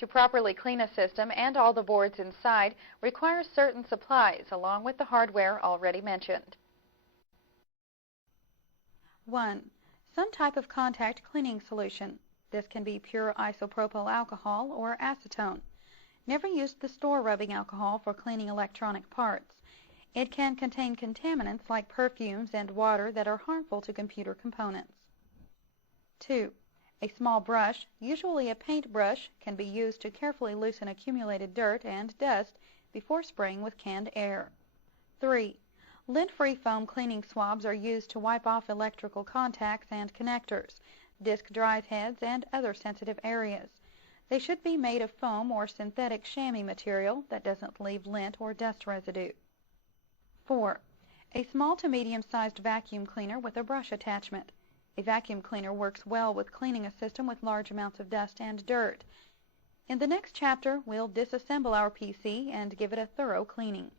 To properly clean a system and all the boards inside requires certain supplies along with the hardware already mentioned. 1. Some type of contact cleaning solution. This can be pure isopropyl alcohol or acetone. Never use the store rubbing alcohol for cleaning electronic parts. It can contain contaminants like perfumes and water that are harmful to computer components. 2. A small brush, usually a paintbrush, can be used to carefully loosen accumulated dirt and dust before spraying with canned air. 3. Lint-free foam cleaning swabs are used to wipe off electrical contacts and connectors, disk drive heads, and other sensitive areas. They should be made of foam or synthetic chamois material that doesn't leave lint or dust residue. 4. A small to medium-sized vacuum cleaner with a brush attachment. A vacuum cleaner works well with cleaning a system with large amounts of dust and dirt. In the next chapter, we'll disassemble our PC and give it a thorough cleaning.